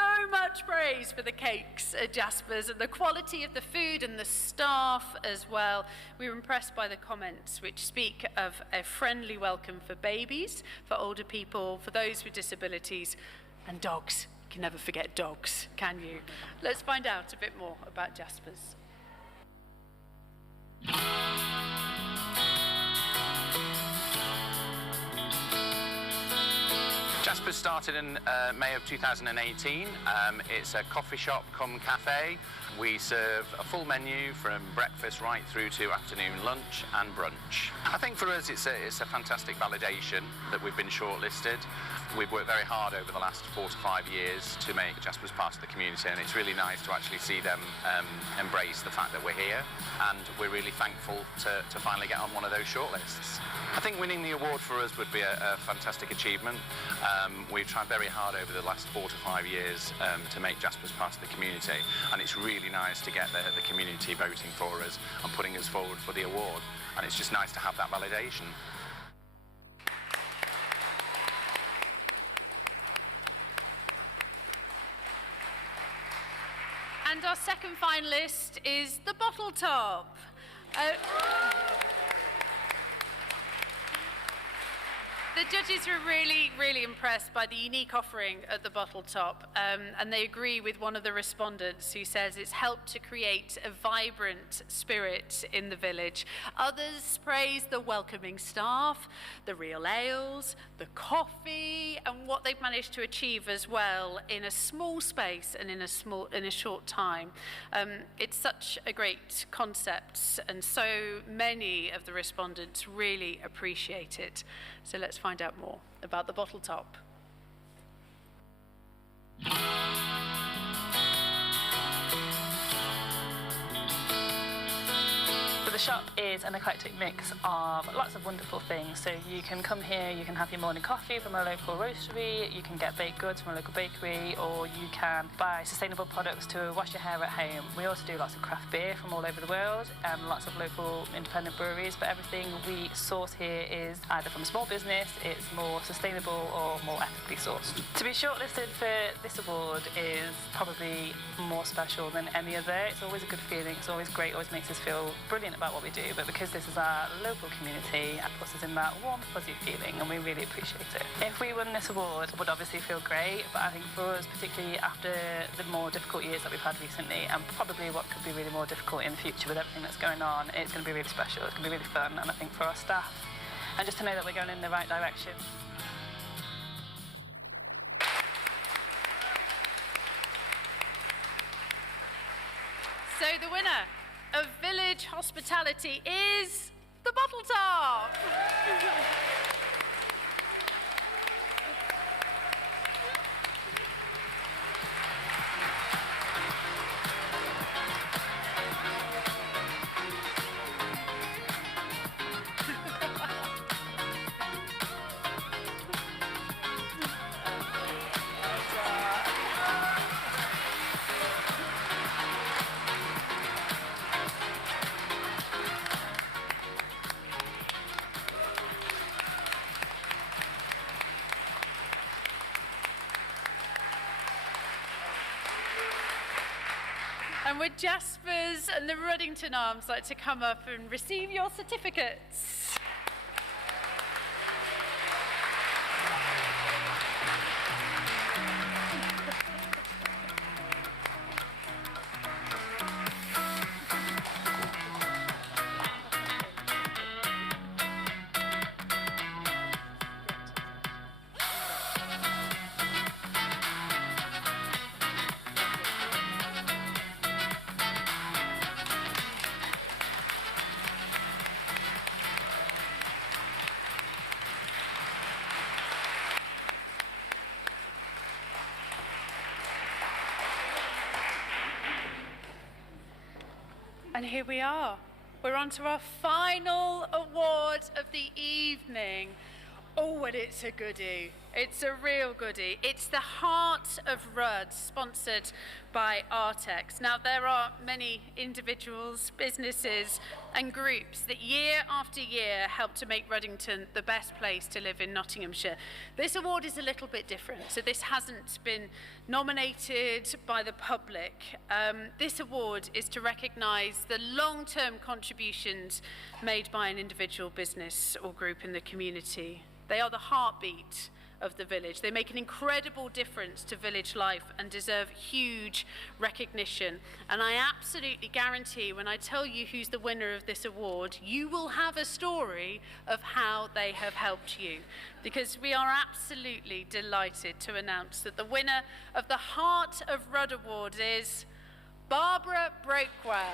for the cakes at Jasper's and the quality of the food and the staff as well. We were impressed by the comments which speak of a friendly welcome for babies, for older people, for those with disabilities, and dogs. You can never forget dogs, can you? Let's find out a bit more about Jasper's. Jasper's started in May of 2018. It's a coffee shop cum cafe. We serve a full menu from breakfast right through to afternoon lunch and brunch. I think for us it's a fantastic validation that we've been shortlisted. We've worked very hard over the last 4 to 5 years to make Jasper's part of the community, and it's really nice to actually see them embrace the fact that we're here, and we're really thankful to finally get on one of those shortlists. I think winning the award for us would be a fantastic achievement. We've tried very hard over the last 4 to 5 years to make Jasper's part of the community, and it's really nice to get the community voting for us and putting us forward for the award, and it's just nice to have that validation. And our second finalist is the Bottle Top. The judges were really impressed by the unique offering at the Bottle Top, and they agree with one of the respondents who says it's helped to create a vibrant spirit in the village. Others praise the welcoming staff, the real ales, the coffee, and what they've managed to achieve as well in a small space and in a short time. It's such a great concept, and so many of the respondents really appreciate it. So let's find out more about the Bottle Top. For the shop is an eclectic mix of lots of wonderful things. So you can come here, you can have your morning coffee from a local roastery, you can get baked goods from a local bakery, or you can buy sustainable products to wash your hair at home. We also do lots of craft beer from all over the world and lots of local independent breweries, but everything we source here is either from a small business, it's more sustainable or more ethically sourced. To be shortlisted for this award is probably more special than any other. It's always a good feeling, it's always great, always makes us feel brilliant about what we do, but because this is our local community, it puts us in that warm, fuzzy feeling, and we really appreciate it. If we won this award, it would obviously feel great, but I think for us, particularly after the more difficult years that we've had recently, and probably what could be really more difficult in the future with everything that's going on, it's going to be really special, it's going to be really fun, and I think for our staff, and just to know that we're going in the right direction. So the winner of Village Hospitality is the Bottle Top. And would Jaspers and the Ruddington Arms like to come up and receive your certificates? And here we are. We're on to our final award of the evening. Oh, and it's a goodie. It's a real goodie. It's the Heart of RUDD, sponsored by Artex. Now, there are many individuals, businesses, and groups that year after year help to make Ruddington the best place to live in Nottinghamshire. This award is a little bit different. So this hasn't been nominated by the public. This award is to recognise the long-term contributions made by an individual business or group in the community. They are the heartbeat of the village. They make an incredible difference to village life and deserve huge recognition. And I absolutely guarantee when I tell you who's the winner of this award, you will have a story of how they have helped you. Because we are absolutely delighted to announce that the winner of the Heart of RUDD Award is Barbara Breakwell.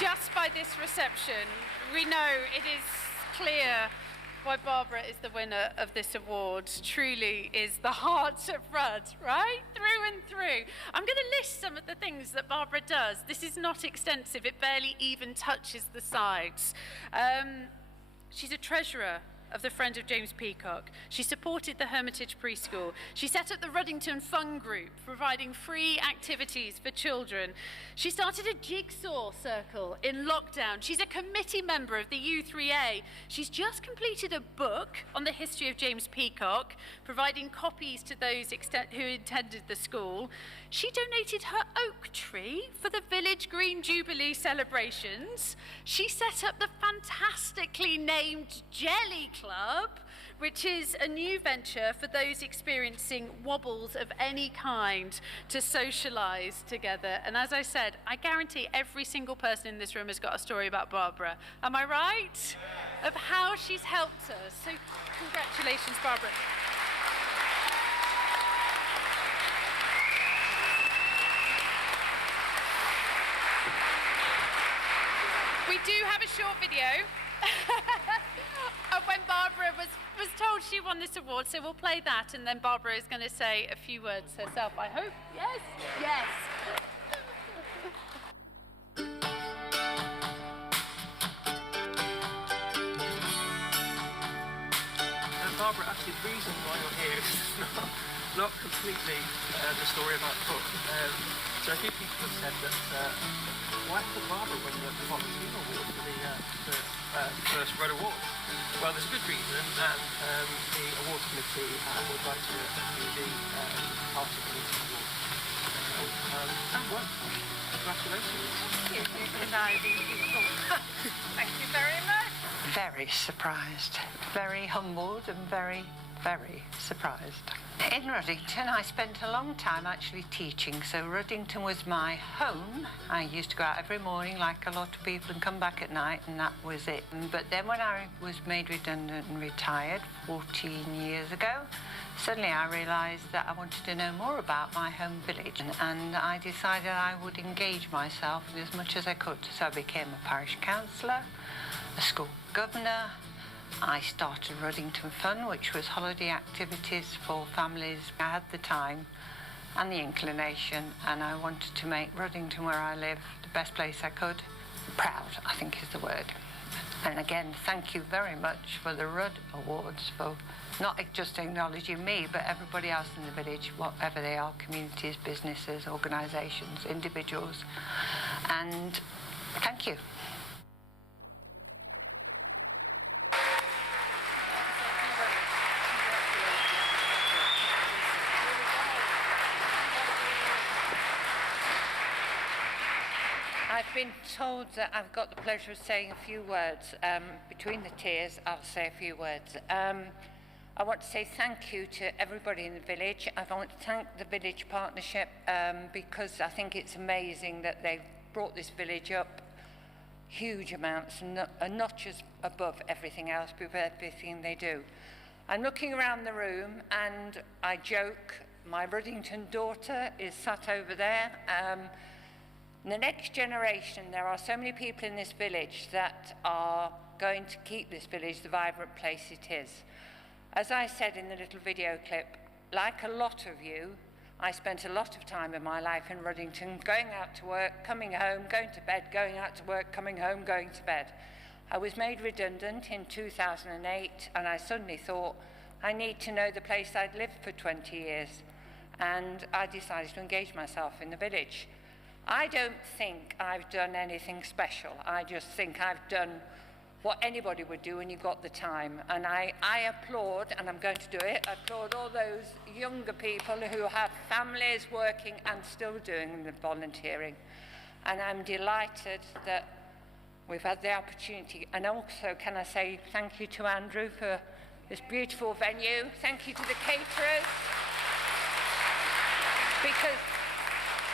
Just by this reception, we know it is clear why Barbara is the winner of this award. Truly is the heart of RUDD, right? Through and through. I'm going to list some of the things that Barbara does. This is not extensive. It barely even touches the sides. She's a treasurer of the Friend of James Peacock. She supported the Hermitage Preschool. She set up the Ruddington Fun Group, providing free activities for children. She started a jigsaw circle in lockdown. She's a committee member of the U3A. She's just completed a book on the history of James Peacock, providing copies to those who attended the school. She donated her oak tree for the Village Green Jubilee celebrations. She set up the fantastically named Jelly Club, which is a new venture for those experiencing wobbles of any kind to socialise together. And as I said, I guarantee every single person in this room has got a story about Barbara. Am I right? Of how she's helped us. So congratulations, Barbara. We do have a short video of when Barbara was told she won this award, so we'll play that, and then Barbara is going to say a few words herself, I hope. Yes? Yes. Barbara, actually the reason why you're here is not completely the story about the book. So a few people have said that why did Barbara win the volunteer award for the first RUDD Award? Well, there's a good reason, and the awards committee would like to give the party award. And well, congratulations. Thank you very much. Very surprised, very humbled, and very, very surprised. In Ruddington, I spent a long time actually teaching, so Ruddington was my home. I used to go out every morning like a lot of people and come back at night, and that was it. But then when I was made redundant and retired 14 years ago, suddenly I realised that I wanted to know more about my home village, and I decided I would engage myself as much as I could. So I became a parish councillor, a school governor. I started Ruddington Fun, which was holiday activities for families. I had the time and the inclination, and I wanted to make Ruddington, where I live, the best place I could. Proud, I think is the word. And again, thank you very much for the RUDD Awards, for not just acknowledging me, but everybody else in the village, whatever they are, communities, businesses, organisations, individuals. And thank you. I've been told that I've got the pleasure of saying a few words. Between the tears, I'll say a few words. I want to say thank you to everybody in the village. I want to thank the Village Partnership because I think it's amazing that they've brought this village up huge amounts and not just above everything else, but everything they do. I'm looking around the room and I joke, my Ruddington daughter is sat over there. The next generation, there are so many people in this village that are going to keep this village the vibrant place it is. As I said in the little video clip, like a lot of you, I spent a lot of time in my life in Ruddington, going out to work, coming home, going to bed, going out to work, coming home, going to bed. I was made redundant in 2008, and I suddenly thought, I need to know the place I'd lived for 20 years. And I decided to engage myself in the village. I don't think I've done anything special. I just think I've done what anybody would do when you've got the time. And I applaud, and I'm going to do it, I applaud all those younger people who have families working and still doing the volunteering. And I'm delighted that we've had the opportunity. And also, can I say thank you to Andrew for this beautiful venue. Thank you to the caterers. Because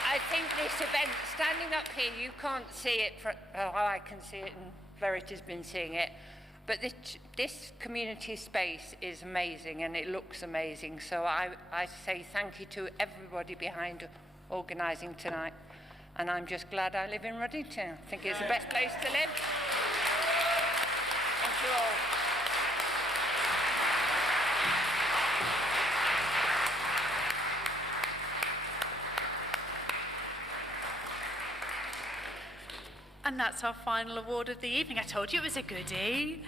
I think this event, standing up here, you can't see it, I can see it, and Verity's been seeing it, but this community space is amazing and it looks amazing. So I say thank you to everybody behind organising tonight. And I'm just glad I live in Ruddington. I think it's the best place to live. Thank you all. And that's our final award of the evening. I told you it was a goodie.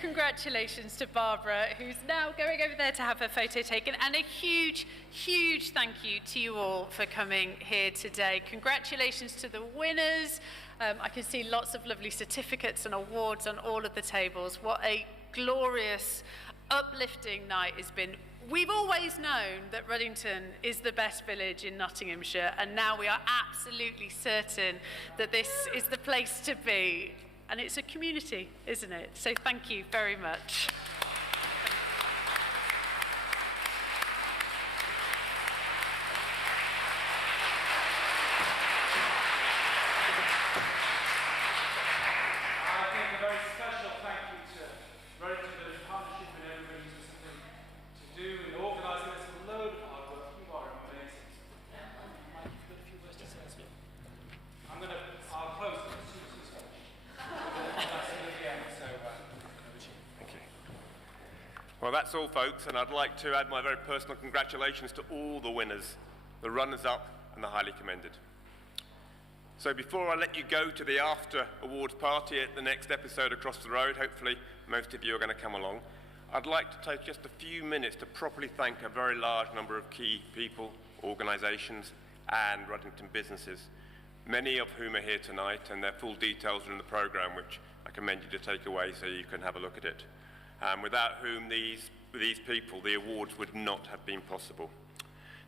congratulations to Barbara, who's now going over there to have her photo taken, and a huge, huge thank you to you all for coming here today. Congratulations to the winners. I can see lots of lovely certificates and awards on all of the tables. What a glorious, uplifting night it's been. We've always known that Ruddington is the best village in Nottinghamshire, and now we are absolutely certain that this is the place to be. And it's a community, isn't it? So thank you very much. Well, that's all, folks, and I'd like to add my very personal congratulations to all the winners, the runners-up, and the highly commended. So before I let you go to the after-awards party at the next episode across the road, hopefully most of you are going to come along, I'd like to take just a few minutes to properly thank a very large number of key people, organisations, and Ruddington businesses, many of whom are here tonight, and their full details are in the programme, which I commend you to take away so you can have a look at it. Without whom these people, the awards would not have been possible.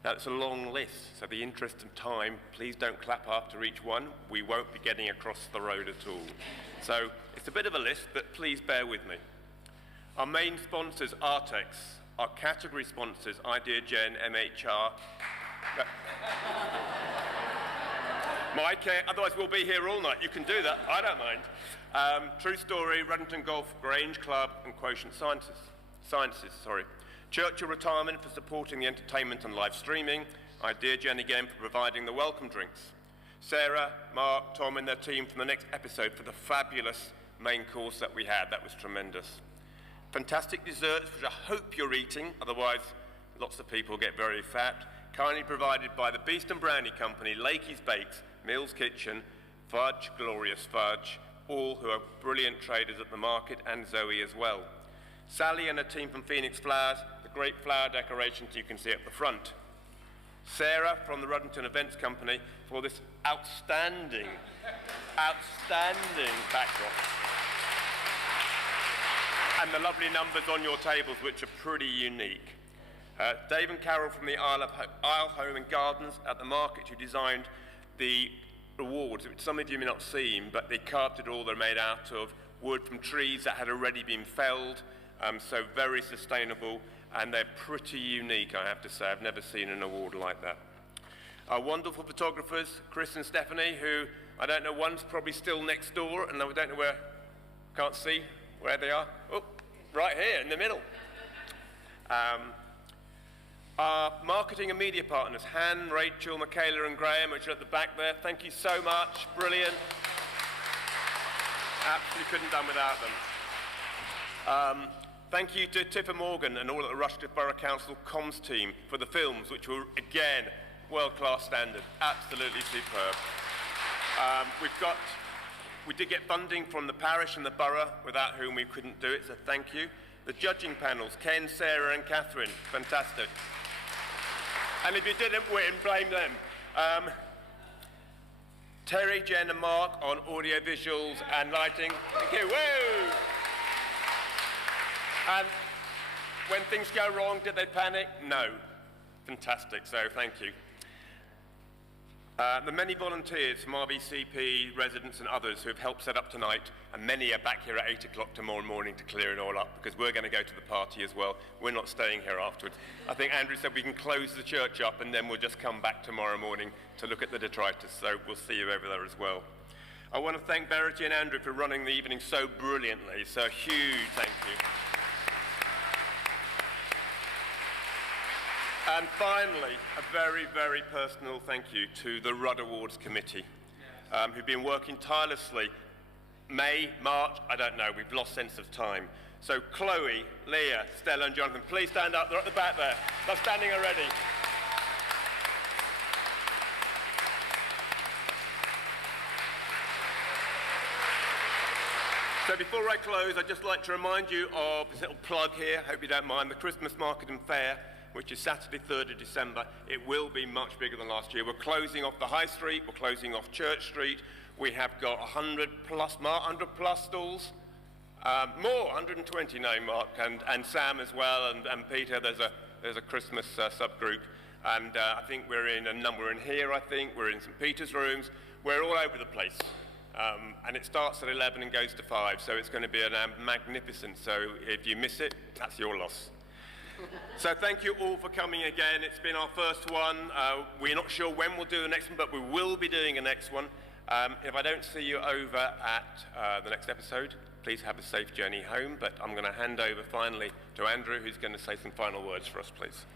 Now, it's a long list, so in the interest of time, please don't clap after each one. We won't be getting across the road at all. So it's a bit of a list, but please bear with me. Our main sponsors, Artex. Our category sponsors, IdeaGen, MHR. Mike, otherwise we'll be here all night. You can do that, I don't mind. True Story, Ruddington Golf, Grange Club, and Quotient Sciences. Churchill Retirement for supporting the entertainment and live streaming. IdeaGen again for providing the welcome drinks. Sarah, Mark, Tom and their team from the next episode for the fabulous main course that we had. That was tremendous. Fantastic desserts, which I hope you're eating, otherwise lots of people get very fat. Kindly provided by the Beast and Brandy Company, Lakey's Bakes, Mill's Kitchen, Fudge, Glorious Fudge, all who are brilliant traders at the market, and Zoe as well. Sally and her team from Phoenix Flowers, the great flower decorations you can see at the front. Sarah from the Ruddington Events Company for this outstanding backdrop. And the lovely numbers on your tables, which are pretty unique. Dave and Carol from the Isle Home and Gardens at the market, who designed the awards, which some of you may not have seen, but they carved it all. They're made out of wood from trees that had already been felled, so very sustainable, and they're pretty unique, I have to say. I've never seen an award like that. Our wonderful photographers, Chris and Stephanie, who I don't know, one's probably still next door, and I don't know where, can't see where they are. Oh, right here in the middle. Our marketing and media partners, Han, Rachel, Michaela and Graham, which are at the back there, thank you so much, brilliant. Absolutely couldn't have done without them. Thank you to Tipper Morgan and all of the Rushcliffe Borough Council comms team for the films, which were, again, world-class standard, absolutely superb. We did get funding from the parish and the borough, without whom we couldn't do it, so thank you. The judging panels, Ken, Sarah and Catherine, fantastic. And if you didn't win, blame them. Terry, Jen and Mark on audio, visuals and lighting. Thank you, woo! And when things go wrong, did they panic? No. Fantastic, so thank you. The many volunteers from RBCP, residents and others who have helped set up tonight, and many are back here at 8 o'clock tomorrow morning to clear it all up, because we're going to go to the party as well. We're not staying here afterwards. I think Andrew said we can close the church up and then we'll just come back tomorrow morning to look at the detritus, so we'll see you over there as well. I want to thank Verity and Andrew for running the evening so brilliantly, so a huge thank you. And finally, a very, very personal thank you to the RUDD Awards Committee, who've been working tirelessly. May, March, I don't know, we've lost sense of time. So Chloe, Leah, Stella and Jonathan, please stand up, they're at the back there. They're standing already. So before I close, I'd just like to remind you of this little plug here, hope you don't mind, the Christmas Market and Fair, which is Saturday 3rd of December. It will be much bigger than last year. We're closing off the High Street, we're closing off Church Street. We have got 100 plus stalls. More, 120 now, Mark, and Sam as well, and Peter. There's a Christmas subgroup, and I think we're in a number in here. I think we're in St Peter's rooms. We're all over the place, and it starts at 11 and goes to 5. So it's going to be magnificent. So if you miss it, that's your loss. So thank you all for coming again. It's been our first one. We're not sure when we'll do the next one, but we will be doing a next one. If I don't see you over at the next episode, please have a safe journey home. But I'm going to hand over finally to Andrew, who's going to say some final words for us, please.